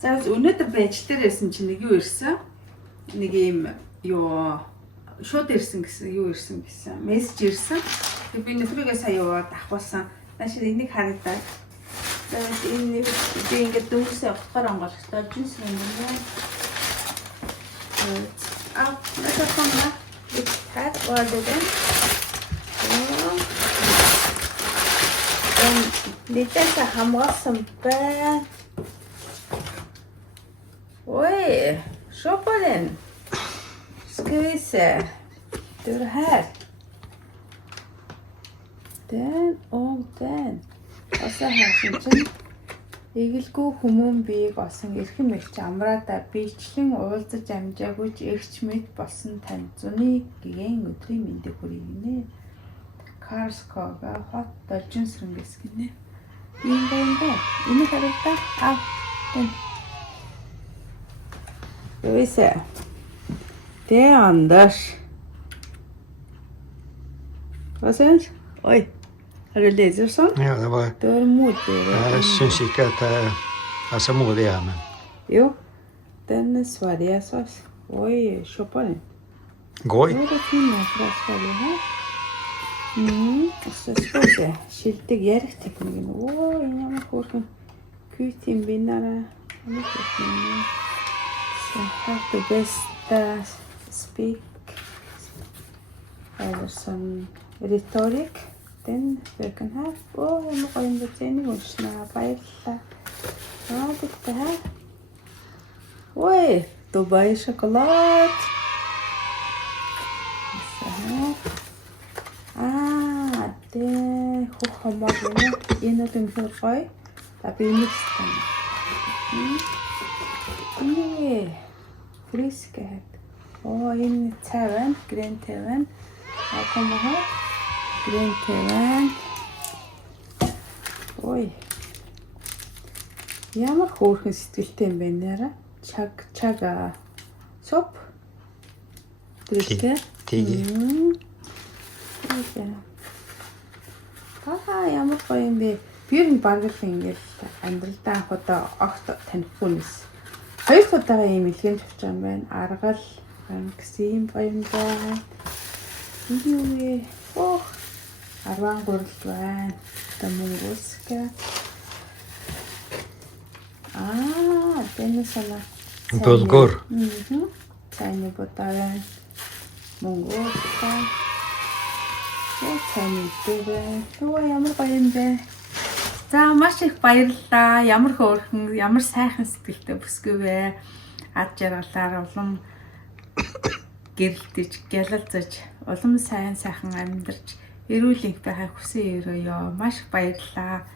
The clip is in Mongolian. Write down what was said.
За өнөөдөр байж дээр ирсэн чинь нэг юу ирсэн? Нэг юм юу шууд ирсэн гэсэн юу ирсэн гэсэн мессеж ирсэн. Тэг би нөхрийгээ сая яваад авахулсан. Наашид энийг харагдаа. Тэгээд энэ би ингээд дөнгөсөө утгаар онгойлготой жинс юм байна. Надад комна. Хат ордер. Дитээс хамгаалсан байна. Ой, шоколад. Сквиз. Тэр хаа. Тэн. Асаа хаасан чинь эгэлгүй хүмүүн биеийг осон эрхэм элч амраада бичлэн уулзаж амжаагүй ч эгч мэд болсон тань зуны гэгэн өдрийн мэндийг хүргэнэ. Карскога хот должин сэрнгээс гинэ. Ийм байна. Энэ харагдаа. Тэн. Өөсөө. Тэ андаш. Vad Oj. Har du läst sånt? Ja, det var... Du är modig. Jag syns inte att det är så modiga, men... Jo, den är Sverige så. Oj, köpa den. Goj. Det är fina från Sverige här. Och så ska vi se. Skilte järktekniken. Oj, jag har fått en kutinvinnare. Så här det bästa speak. Eller som retorik. Den verken här. Åh, jag måste in det sen i gårdsna. Baila. Ja, det här. Oj, Dubai choklad. Så här. Det hochhamar det. In och den för där blir mixen. Nej. Friskhet. Åh, in täven, grön täven. Här kommer här. Green tea. Ой. Ямар хөөрхөн сэтгэлтэй юм бэ нэрэ? Чага. Соп. Тэрхээ. Окей. Ямар гоё юм бэ? Би ер нь баг л ингээд амьдралдаа анх удаа огт танихгүй. Хоёр удаа ийм илгээж авч байгаа юм байна. Аргал гэсэн юм гоё юм байна. Юу Ох. Арван гуралт байна. Тамунгуска. Тэнэсала. Болгор. Цайны ботаа. Мөнгөтэй. Цайны дэвэ. Тоо ямар гоё юм бэ? За маш их баярлалаа. Ямар хөөрхөн, ямар сайхан сэтгэлтэй бүсгүйвэ. Ад жаргалаар улам гэрэлтэж, гялалзаж, улам сайн сайхан амьдарч эрүүл энхтэй хайх хүсэн өрөөё. Маш их баярлалаа.